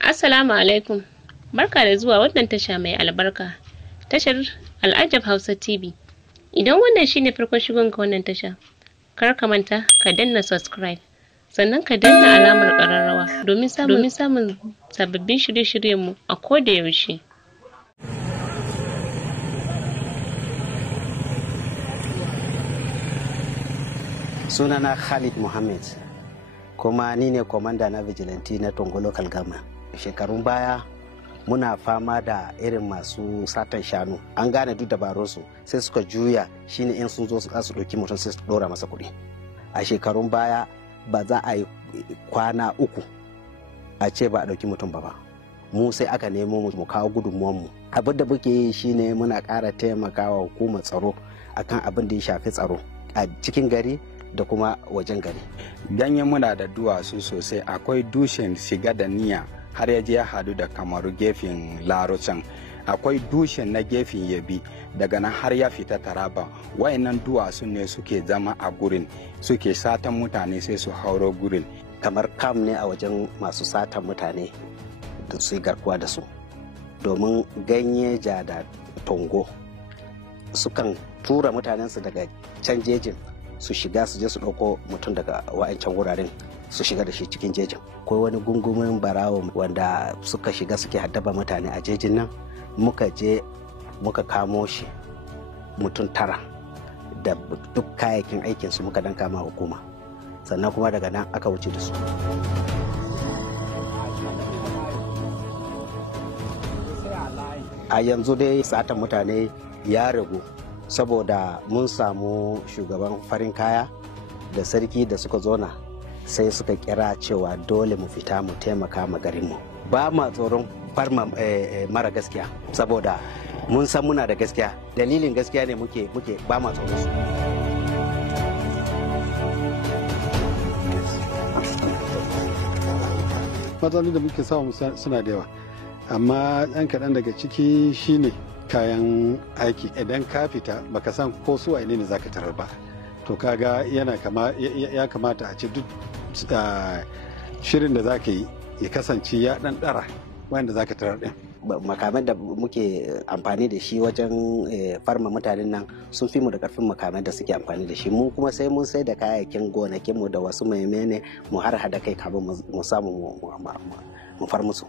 Assalamu alaikum. Barka da zuwa wannan tasha mai albarka. Tashar Al'ajab Hausa TV. Idan wannan shine farkon shigon ka wannan tasha, kar ka manta ka danna subscribe. Sannan ka danna alamar ƙararrawa domin samun sababbin shirye-shiryenmu a koda yaushe. Sunana Khalid Muhammad, kuma ni ne komanda na vigilante na Tongo Local Government. Shekarun baya muna fama da irin masu satan shanu, an gane duk dabarunsu sai suka juya shine in sun zo su ɗauki mutum sai su ɗora masa kuɗi. A shekarun baya ba za a yi kwana uku a ce ba a ɗauki mutum ba mu sai aka nemo mu kawo gudunmuwanmu. Abin da muke yi shine muna ƙara taimakawa hukumar tsaro akan abin da ya shafi tsaro a cikin gari da kuma wajen gari. Ganyen muna da duwatsu sosai, akwai dushen shiga da niyya har ya je ya hadu da Kamaru gefen Larocan, akwai dushen na gefen Yabi daga nan har ya fita Taraba. Wayannan duwatsu ne suke zama a gurin, suke satan mutane sai su hauro gurin. Kamar kam ne a wajen masu satan mutane da su garkuwa da su, domin ganye ja da Tongo sukan tura mutanensu daga can jejin su shiga su je su ɗauko mutum daga wa'ancan wuraren su shiga da shi cikin jejin. Akwai wani gungumin barawo wanda suka shiga suke haddaba mutane a jejin nan, muka je muka kamo shi mutum 9 da duk kayayyakin aikinsu muka dan kama hukuma, sannan kuma daga nan aka wuce da su. A yanzu dai satan mutane ya ragu saboda mun samu shugaban farin kaya da sarki da suka zona sai suka kira cewa dole mu fita mu taimaka ma garinmu. Ba ma tsoron farma mara gaskiya saboda mun san muna da gaskiya, dalilin gaskiya ne muke ba ma tsoron su. Matsalolin da muke samu suna da yawa, amma ɗan kaɗan daga ciki shine kayan aiki. Idan ka fita baka san ko su ne zaka tarar ba, to kaga ya kamata a ce duk shirin da zaka yi ya kasance ya dan dara wanda zaka tarar din. Makaman da muke amfani da shi wajen farma mutanen nan sun fi mu da karfin makaman da suke amfani da shi. Mu kuma sai mun sai da kayayyakin gonakin mu da wasu maimene mu har hada kai kafin mu samu mu far musu.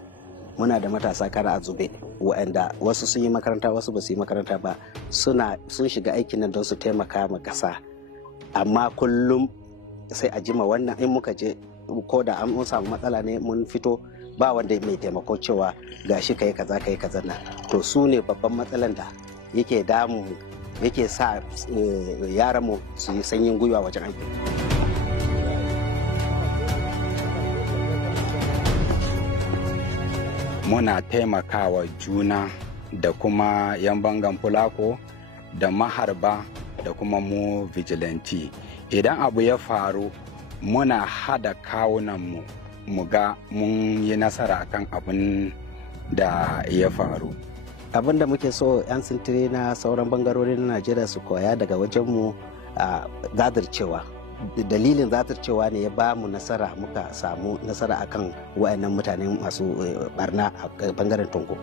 Muna da matasa kara a zube waɗanda wasu sun yi makaranta wasu ba su yi makaranta ba, sun shiga aikin nan don su taimaka ma ƙasa, amma kullum sai a jima wannan in muka je ko da an samu matsala ne mun fito ba wanda mai taimako cewa gashi kai kaza nan. To su ne babban matsalan da yake damu yake sa yaran mu su yi sanyin gwiwa wajen aiki. Muna taimakawa juna da kuma yan bangan fulako da maharba da kuma mu vigilante. Idan abu ya faru muna hada kawunanmu mu ga mun yi nasara kan abin da ya faru. Abin da muke so 'yan sintiri na sauran bangarori na Najeriya su koya daga wajenmu a zadircewa. Dalilin zatarcewa ne ya ba mu nasara, muka samu nasara akan wayannan mutane masu barna a bangaren Tongo.